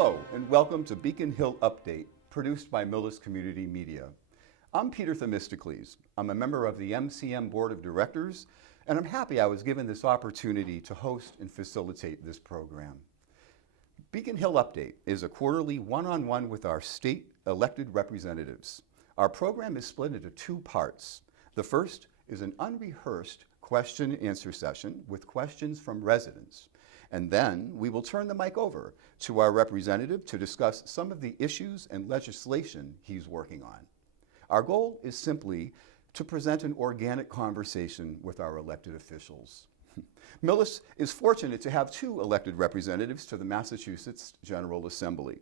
Hello, and welcome to Beacon Hill Update, produced by Millis Community Media. I'm Peter Themistocles. I'm a member of the MCM Board of Directors, and I'm happy I was given this opportunity to host and facilitate this program. Beacon Hill Update is a quarterly one-on-one with our state elected representatives. Our program is split into two parts. The first is an unrehearsed question-and-answer session with questions from residents. And then we will turn the mic over to our representative to discuss some of the issues and legislation he's working on. Our goal is simply to present an organic conversation with our elected officials. Millis is fortunate to have two elected representatives to the Massachusetts General Assembly.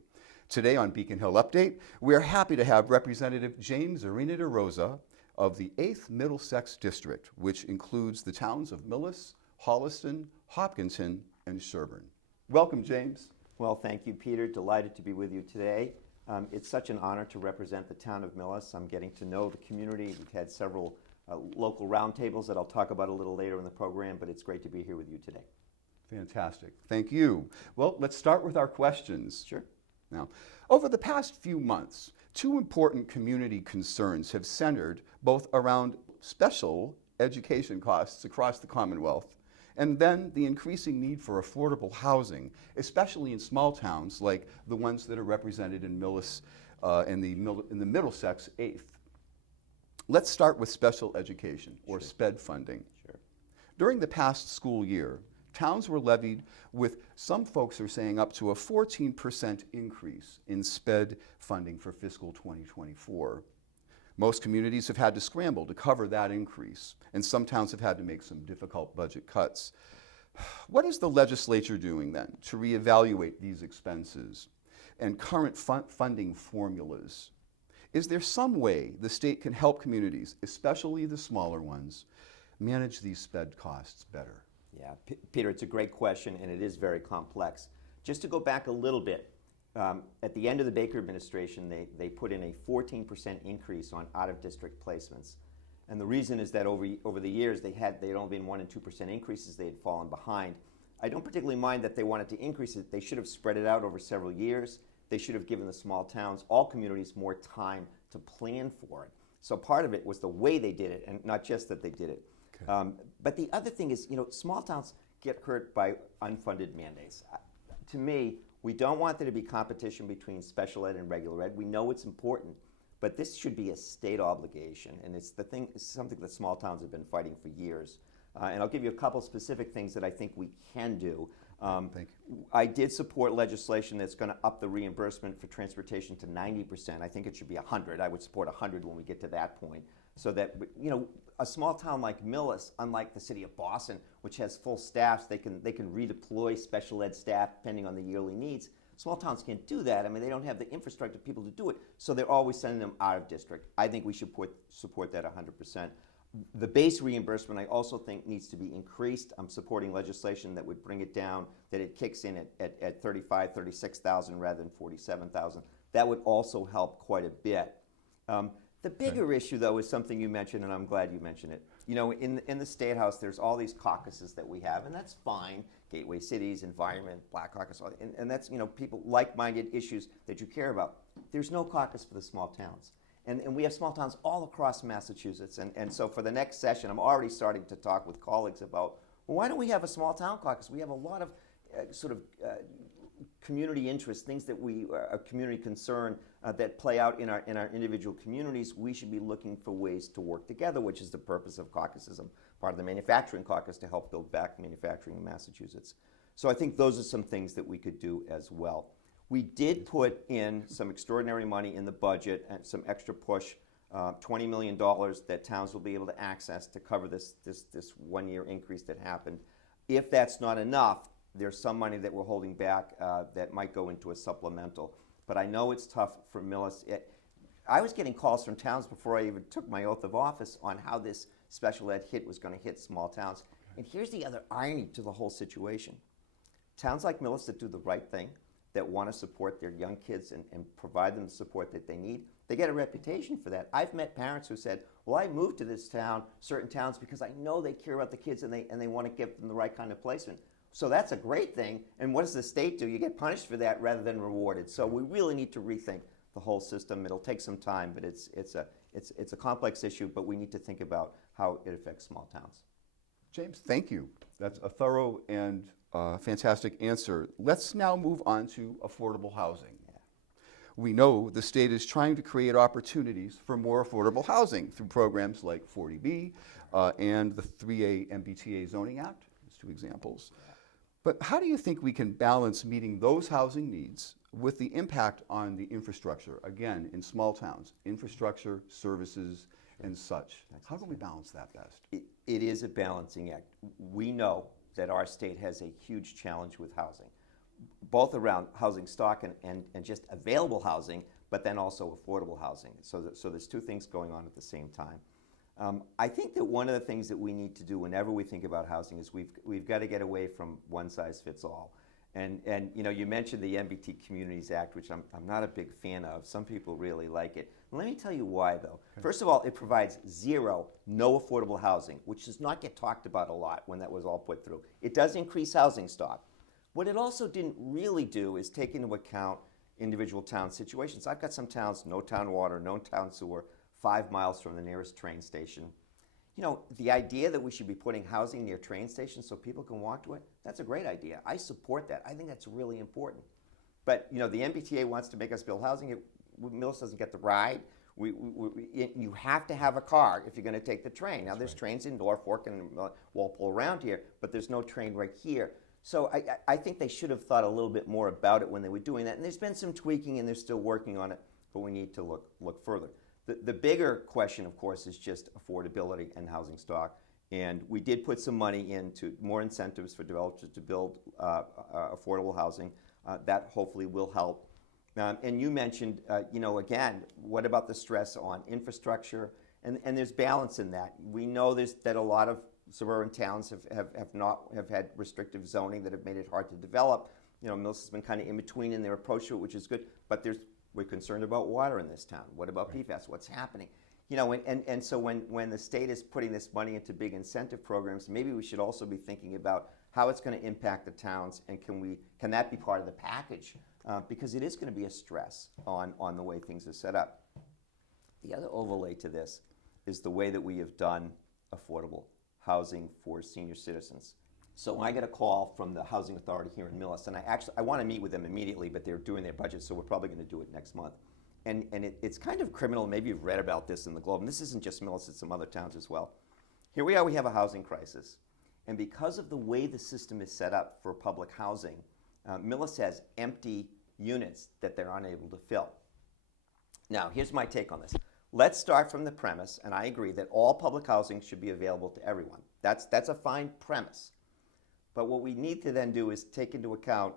Today on Beacon Hill Update, we are happy to have Representative James Arena-DeRosa of the 8th Middlesex District, which includes the towns of Millis, Holliston, Hopkinton, and Sherburne. Welcome, James. Well, thank you, Peter. Delighted to be with you today. It's such an honor to represent the town of Millis. I'm getting to know the community. We've had several local roundtables that I'll talk about a little later in the program, but it's great to be here with you today. Fantastic. Thank you. Well, let's start with our questions. Sure. Now, over the past few months, two important community concerns have centered both around special education costs across the Commonwealth and then the increasing need for affordable housing, especially in small towns like the ones that are represented in Millis in the Middlesex 8th. Let's start with special education, or SPED funding. Sure. During the past school year, towns were levied with, some folks are saying, up to a 14% increase in SPED funding for fiscal 2024. Most communities have had to scramble to cover that increase, and some towns have had to make some difficult budget cuts. What is the legislature doing then to reevaluate these expenses and current funding formulas? Is there some way the state can help communities, especially the smaller ones, manage these SPED costs better? Yeah, Peter, it's a great question, and it is very complex. Just to go back a little bit, at the end of the Baker administration, they put in a 14% increase on out-of-district placements. And the reason is that over the years, they'd only been 1% and 2% increases. They had fallen behind. I don't particularly mind that they wanted to increase it. They should have spread it out over several years. They should have given the small towns, all communities, more time to plan for it. So part of it was the way they did it, and not just that they did it. Okay. But the other thing is, small towns get hurt by unfunded mandates. To me, we don't want there to be competition between special ed and regular ed. We know it's important, but this should be a state obligation, and it's something that small towns have been fighting for years. And I'll give you a couple specific things that I think we can do. Thank you. I did support legislation that's going to up the reimbursement for transportation to 90%. I think it should be 100. I would support 100 when we get to that point, so that a small town like Millis, unlike the city of Boston, which has full staffs, they can redeploy special ed staff depending on the yearly needs. Small towns can't do that. I mean, they don't have the infrastructure people to do it, so they're always sending them out of district. I think we should support that 100%. The base reimbursement, I also think, needs to be increased. I'm supporting legislation that would bring it down, that it kicks in at $35,000, $36,000 rather than $47,000. That would also help quite a bit. The bigger issue, though, is something you mentioned, and I'm glad you mentioned it. In the State House, there's all these caucuses that we have, and that's fine. Gateway Cities, Environment, Black Caucus, and that's, people, like-minded issues that you care about. There's no caucus for the small towns. And we have small towns all across Massachusetts. And so for the next session, I'm already starting to talk with colleagues about, well, why don't we have a small town caucus? We have a lot of community interests, things that are community concern that play out in our individual communities. We should be looking for ways to work together, which is the purpose of caucuses. I'm part of the manufacturing caucus to help build back manufacturing in Massachusetts. So I think those are some things that we could do as well. We did put in some extraordinary money in the budget and some extra push, $20 million that towns will be able to access to cover this 1 year increase that happened. If that's not enough, there's some money that we're holding back that might go into a supplemental. But I know it's tough for Millis. I was getting calls from towns before I even took my oath of office on how this special ed hit was going to hit small towns. And here's the other irony to the whole situation. Towns like Millis that do the right thing, that want to support their young kids and provide them the support that they need, they get a reputation for that. I've met parents who said, well, I moved to this town, certain towns, because I know they care about the kids and they want to give them the right kind of placement. So that's a great thing. And what does the state do? You get punished for that rather than rewarded. So we really need to rethink the whole system. It'll take some time, but it's a complex issue, but we need to think about how it affects small towns. James, thank you. That's a thorough and fantastic answer. Let's now move on to affordable housing. We know the state is trying to create opportunities for more affordable housing through programs like 40B and the 3A MBTA Zoning Act, as two examples. But how do you think we can balance meeting those housing needs with the impact on the infrastructure, again, in small towns, infrastructure, services, and such? How can we balance that best? It is a balancing act. We know that our state has a huge challenge with housing, both around housing stock and just available housing, but then also affordable housing. So there's two things going on at the same time. I think that one of the things that we need to do whenever we think about housing is we've got to get away from one size fits all. And you know, you mentioned the MBT Communities Act, which I'm not a big fan of. Some people really like it. Let me tell you why, though. Okay. First of all, it provides no affordable housing, which does not get talked about a lot when that was all put through. It does increase housing stock. What it also didn't really do is take into account individual town situations. I've got some towns, no town water, no town sewer, 5 miles from the nearest train station. You know, the idea that we should be putting housing near train stations so people can walk to it, that's a great idea. I support that. I think that's really important. But, you know, the MBTA wants to make us build housing. Millis doesn't get the ride. You have to have a car if you're going to take the train. Now, there's trains in Norfolk and Walpole around here, but there's no train right here. So I think they should have thought a little bit more about it when they were doing that. And there's been some tweaking, and they're still working on it, but we need to look further. The bigger question, of course, is just affordability and housing stock. And we did put some money into more incentives for developers to build affordable housing. That hopefully will help. And you mentioned, you know, again, what about the stress on infrastructure? And there's balance in that. We know that a lot of suburban towns have had restrictive zoning that have made it hard to develop. You know, Millis has been kind of in between in their approach to it, which is good. But we're concerned about water in this town. What about PFAS? What's happening? You know, and so when the state is putting this money into big incentive programs, maybe we should also be thinking about how it's going to impact the towns, and can that be part of the package? Because it is going to be a stress on the way things are set up. The other overlay to this is the way that we have done affordable housing for senior citizens. So I get a call from the Housing Authority here in Millis, and I want to meet with them immediately, but they're doing their budget, so we're probably going to do it next month. And it's kind of criminal. Maybe you've read about this in the Globe, and this isn't just Millis, it's some other towns as well. Here we are, we have a housing crisis. And because of the way the system is set up for public housing, Millis has empty units that they're unable to fill. Now, here's my take on this. Let's start from the premise, and I agree, that all public housing should be available to everyone. That's a fine premise. But what we need to then do is take into account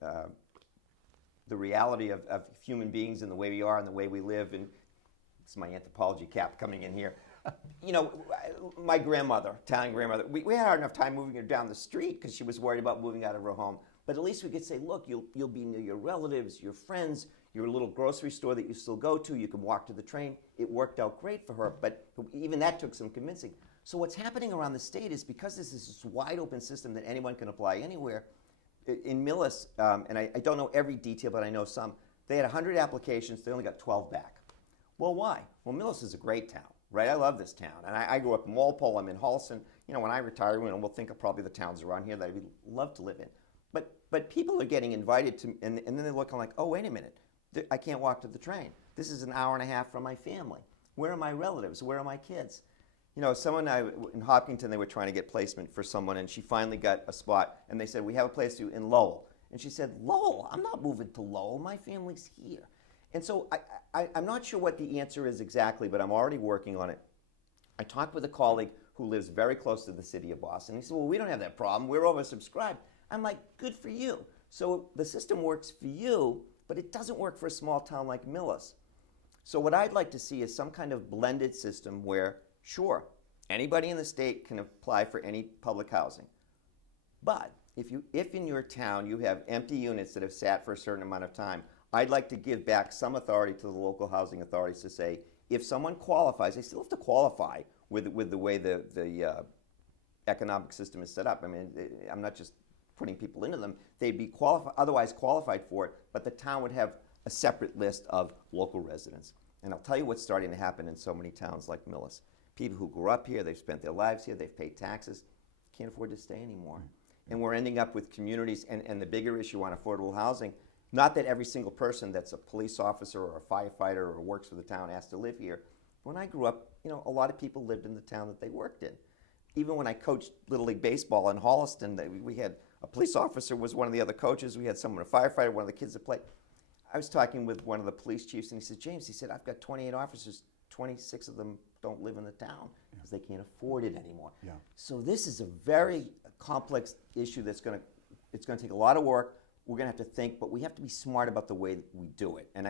the reality of human beings and the way we are and the way we live. And it's my anthropology cap coming in here. You know, my grandmother, Italian grandmother, we had hard enough time moving her down the street because she was worried about moving out of her home. But at least we could say, look, you'll be near your relatives, your friends, your little grocery store that you still go to. You can walk to the train. It worked out great for her, but even that took some convincing. So what's happening around the state is, because this is this wide open system that anyone can apply anywhere, in Millis, and I don't know every detail, but I know some, they had 100 applications, they only got 12 back. Well, why? Well, Millis is a great town, right? I love this town. And I grew up in Walpole, I'm in Holston. You know, when I retire, we'll think of probably the towns around here that I'd love to live in. But people are getting invited to, and then they're looking like, oh, wait a minute, I can't walk to the train. This is an hour and a half from my family. Where are my relatives? Where are my kids? You know, in Hopkinton, they were trying to get placement for someone, and she finally got a spot, and they said, we have a place for you in Lowell. And she said, Lowell? I'm not moving to Lowell. My family's here. And so I'm not sure what the answer is exactly, but I'm already working on it. I talked with a colleague who lives very close to the city of Boston. He said, well, we don't have that problem. We're oversubscribed. I'm like, good for you. So the system works for you, but it doesn't work for a small town like Millis. So what I'd like to see is some kind of blended system where, sure, anybody in the state can apply for any public housing. But if in your town you have empty units that have sat for a certain amount of time, I'd like to give back some authority to the local housing authorities to say, if someone qualifies, they still have to qualify with the way the economic system is set up. I mean, I'm not just putting people into them. They'd be otherwise qualified for it, but the town would have a separate list of local residents. And I'll tell you what's starting to happen in so many towns like Millis. People who grew up here, they've spent their lives here, they've paid taxes, can't afford to stay anymore. And we're ending up with communities, and the bigger issue on affordable housing, not that every single person that's a police officer or a firefighter or works for the town has to live here. When I grew up, a lot of people lived in the town that they worked in. Even when I coached Little League Baseball in Holliston, we had a police officer was one of the other coaches, we had someone, a firefighter, one of the kids that played. I was talking with one of the police chiefs, and he said, James, he said, I've got 28 officers, 26 of them don't live in the town because they can't afford it anymore. Yeah. So this is a very complex issue that's it's going to take a lot of work. We're going to have to think, but we have to be smart about the way we do it. And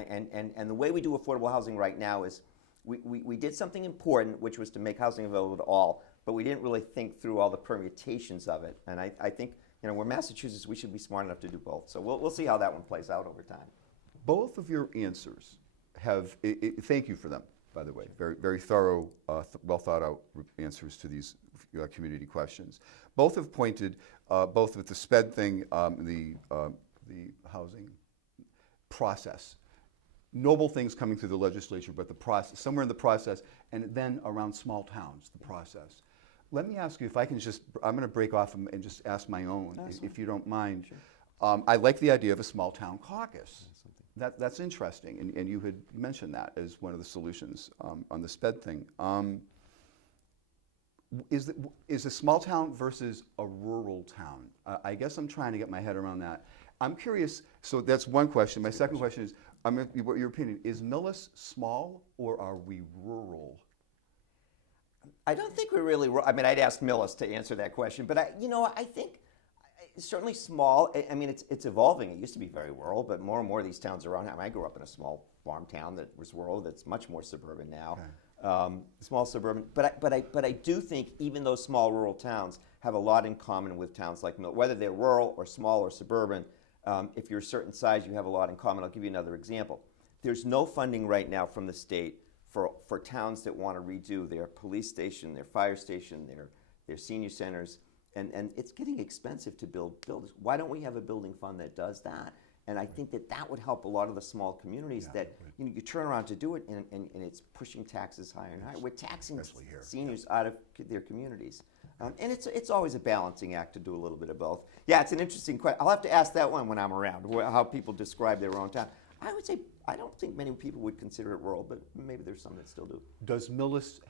the way we do affordable housing right now is we did something important, which was to make housing available to all, but we didn't really think through all the permutations of it. And I think, we're Massachusetts, we should be smart enough to do both. So we'll see how that one plays out over time. Both of your answers have, thank you for them, by the way, very, very thorough, well thought out answers to these community questions. Both have pointed, both with the SPED thing, the housing process, noble things coming through the legislature, but the process, somewhere in the process, and then around small towns, the process. Let me ask you if I can I'm going to break off and just ask my own, if you don't mind. Sure. I like the idea of a small town caucus. That's interesting, and you had mentioned that as one of the solutions on the SPED thing. Is a small town versus a rural town? I guess I'm trying to get my head around that. I'm curious, so that's one question. My second question is, what your opinion, is Millis small or are we rural? I don't think we're really, I'd ask Millis to answer that question, but I think certainly small. I mean, it's evolving. It used to be very rural, but more and more of these towns around. I grew up in a small farm town that was rural. That's much more suburban now. Okay. Small suburban, but I do think even those small rural towns have a lot in common with towns like Mill, whether they're rural or small or suburban. If you're a certain size, you have a lot in common. I'll give you another example. There's no funding right now from the state for towns that want to redo their police station, their fire station, their senior centers. And it's getting expensive to build buildings. Why don't we have a building fund that does that? And I think that would help a lot of the small communities that you turn around to do it, and it's pushing taxes higher and higher. We're taxing seniors out of their communities. And it's always a balancing act to do a little bit of both. Yeah, it's an interesting question. I'll have to ask that one when I'm around, how people describe their own town. I would say I don't think many people would consider it rural, but maybe there's some that still do. Does Millis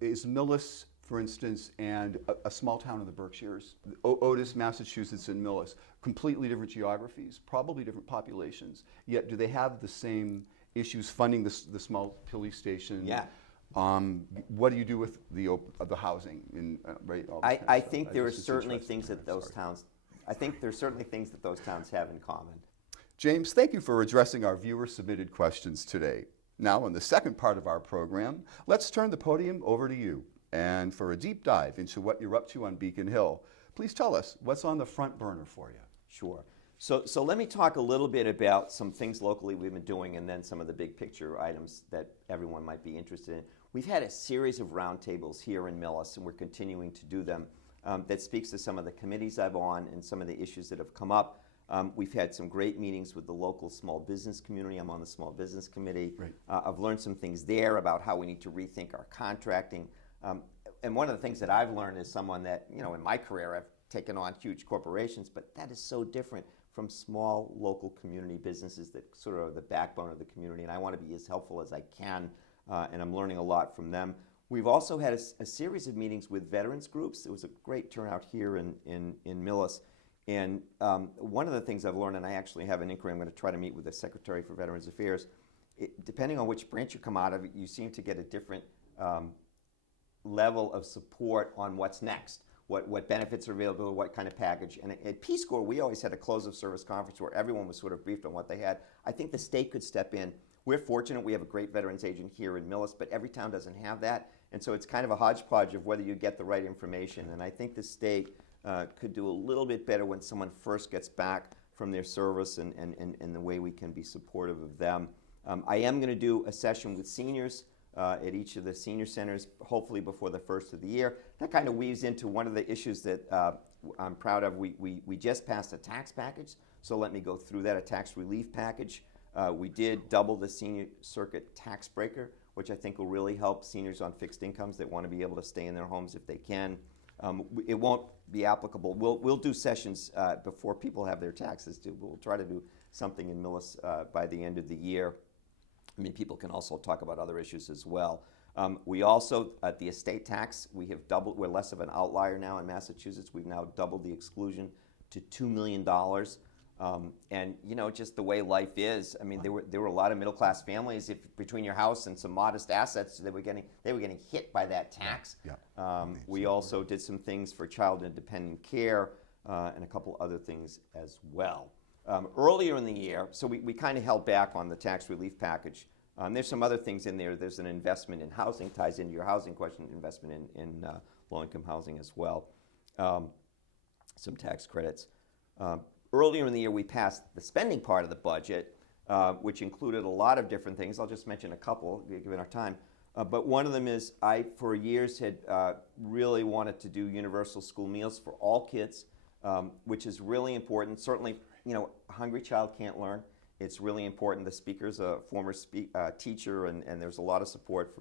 is Millis, for instance, and a small town in the Berkshires, Otis, Massachusetts, and Millis, completely different geographies, probably different populations, yet do they have the same issues funding the small police station? Yeah. What do you do with the housing? I think there are certainly things that those towns, have in common. James, thank you for addressing our viewer-submitted questions today. Now, in the second part of our program, let's turn the podium over to you. And for a deep dive into what you're up to on Beacon Hill, please tell us what's on the front burner for you. Sure. So let me talk a little bit about some things locally we've been doing, and then some of the big picture items that everyone might be interested in. We've had a series of roundtables here in Millis, and we're continuing to do them, that speaks to some of the committees I'm on and some of the issues that have come up. We've had some great meetings with the local small business community. I'm on the small business committee. Right. I've learned some things there about how we need to rethink our contracting. And one of the things that I've learned as someone that, in my career, I've taken on huge corporations, but that is so different from small local community businesses that sort of are the backbone of the community. And I want to be as helpful as I can, and I'm learning a lot from them. We've also had a series of meetings with veterans groups. It was a great turnout here in Millis. And one of the things I've learned, and I actually have an inquiry, I'm going to try to meet with the Secretary for Veterans Affairs, depending on which branch you come out of, you seem to get a different level of support on what's next, what benefits are available, what kind of package. And at Peace Corps, we always had a close of service conference where everyone was sort of briefed on what they had. I think the state could step in. We're fortunate we have a great veterans agent here in Millis, but every town doesn't have that. And so it's kind of a hodgepodge of whether you get the right information. And I think the state could do a little bit better when someone first gets back from their service, and the way we can be supportive of them. I am going to do a session with seniors at each of the senior centers, hopefully before the first of the year. That kind of weaves into one of the issues that I'm proud of. We just passed a tax package, so let me go through that, a tax relief package. We did double the senior circuit tax breaker, which I think will really help seniors on fixed incomes that want to be able to stay in their homes if they can. It won't be applicable. We'll do sessions before people have their taxes due. We'll try to do something in Millis by the end of the year. I mean, people can also talk about other issues as well. We also, at the estate tax, we have doubled. We're less of an outlier now in Massachusetts. We've now doubled the exclusion to $2 million. And you know, just the way life is. I mean, there were a lot of middle class families. If between your house and some modest assets, they were getting hit by that tax. Yeah. We also did some things for child and dependent care and a couple other things as well. Earlier in the year, so we kind of held back on the tax relief package. There's some other things in there. There's an investment in housing, ties into your housing question, investment in low-income housing as well. Some tax credits. Earlier in the year, we passed the spending part of the budget, which included a lot of different things. I'll just mention a couple, given our time. But one of them is I, for years, had really wanted to do universal school meals for all kids, which is really important. Certainly, you know, a hungry child can't learn. It's really important. The speaker's a former teacher, and there's a lot of support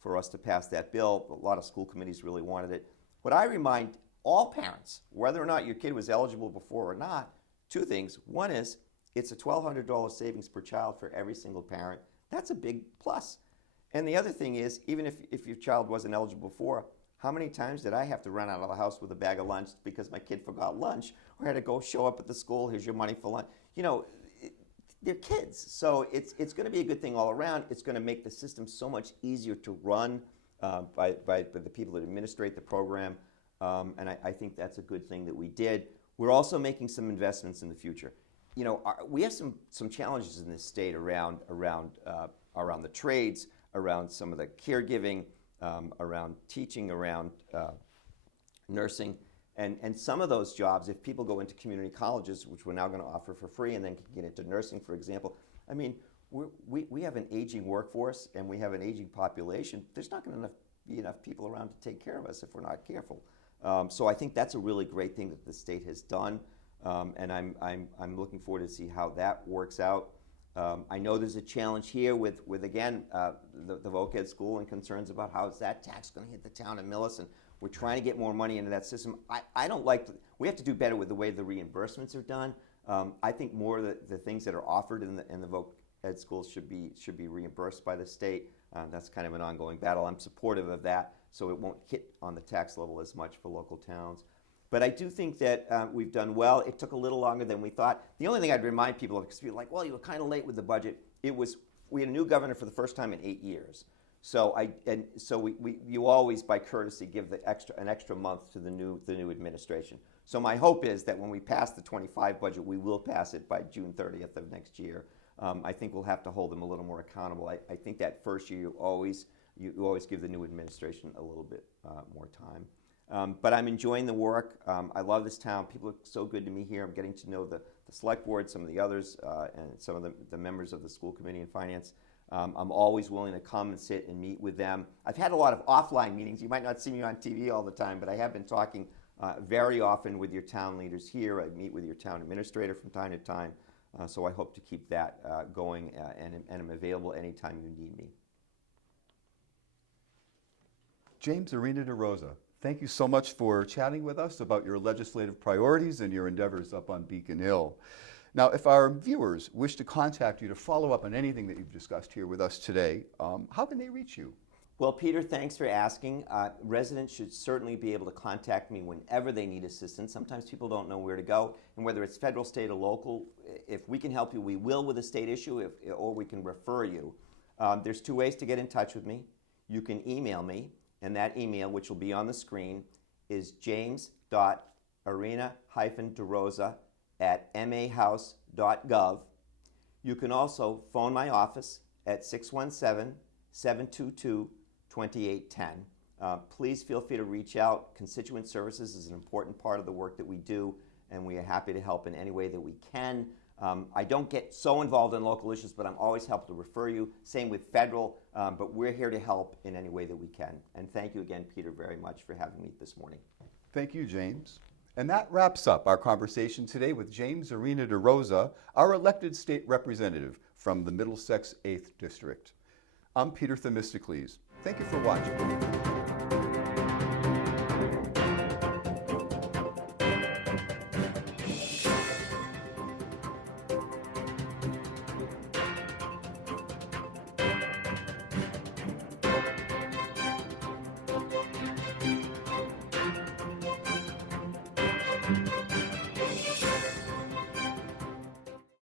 for us to pass that bill. A lot of school committees really wanted it. What I remind all parents, whether or not your kid was eligible before or not, two things. One is it's a $1,200 savings per child for every single parent. That's a big plus. And the other thing is, even if your child wasn't eligible before, how many times did I have to run out of the house with a bag of lunch because my kid forgot lunch, or had to go show up at the school, here's your money for lunch. You know, they're kids. So it's going to be a good thing all around. It's going to make the system so much easier to run by the people that administrate the program. And I think that's a good thing that we did. We're also making some investments in the future. You know, we have some challenges in this state around the trades, around some of the caregiving, around teaching, around nursing. And some of those jobs, if people go into community colleges, which we're now going to offer for free, and then can get into nursing, for example, I mean, we have an aging workforce and we have an aging population. There's not going to be enough people around to take care of us if we're not careful. So I think that's a really great thing that the state has done, and I'm looking forward to see how that works out. I know there's a challenge here with again, the voc ed school and concerns about how is that tax going to hit the town of Millis, and we're trying to get more money into that system. I don't like, we have to do better with the way the reimbursements are done. I think more of the things that are offered in the voc ed schools should be reimbursed by the state. That's kind of an ongoing battle. I'm supportive of that, so it won't hit on the tax level as much for local towns. But I do think that we've done well. It took a little longer than we thought. The only thing I'd remind people of, because people are like, well, you were kind of late with the budget. We had a new governor for the first time in 8 years. So you always, by courtesy, give an extra month to the new administration. So my hope is that when we pass the 25 budget, we will pass it by June 30th of next year. I think we'll have to hold them a little more accountable. I think that first year you always give the new administration a little bit more time. But I'm enjoying the work. I love this town. People are so good to me here. I'm getting to know the select board, some of the others, and some of the members of the school committee and finance. I'm always willing to come and sit and meet with them. I've had a lot of offline meetings. You might not see me on TV all the time, but I have been talking very often with your town leaders here. I meet with your town administrator from time to time. So I hope to keep that going, and I'm available anytime you need me. James Arena-DeRosa, thank you so much for chatting with us about your legislative priorities and your endeavors up on Beacon Hill. Now, if our viewers wish to contact you to follow up on anything that you've discussed here with us today, how can they reach you? Well, Peter, thanks for asking. Residents should certainly be able to contact me whenever they need assistance. Sometimes people don't know where to go, and whether it's federal, state, or local, if we can help you, we will with a state issue, or we can refer you. There's two ways to get in touch with me. You can email me, and that email, which will be on the screen, is james.arena-derosa@mahouse.gov. You can also phone my office at 617-722-2810. Please feel free to reach out. Constituent services is an important part of the work that we do, and we are happy to help in any way that we can. I don't get so involved in local issues, but I'm always helped to refer you. Same with federal, but we're here to help in any way that we can. And thank you again, Peter, very much for having me this morning. Thank you, James. And that wraps up our conversation today with James Arena-DeRosa, our elected state representative from the Middlesex 8th District. I'm Peter Themistocles. Thank you for watching.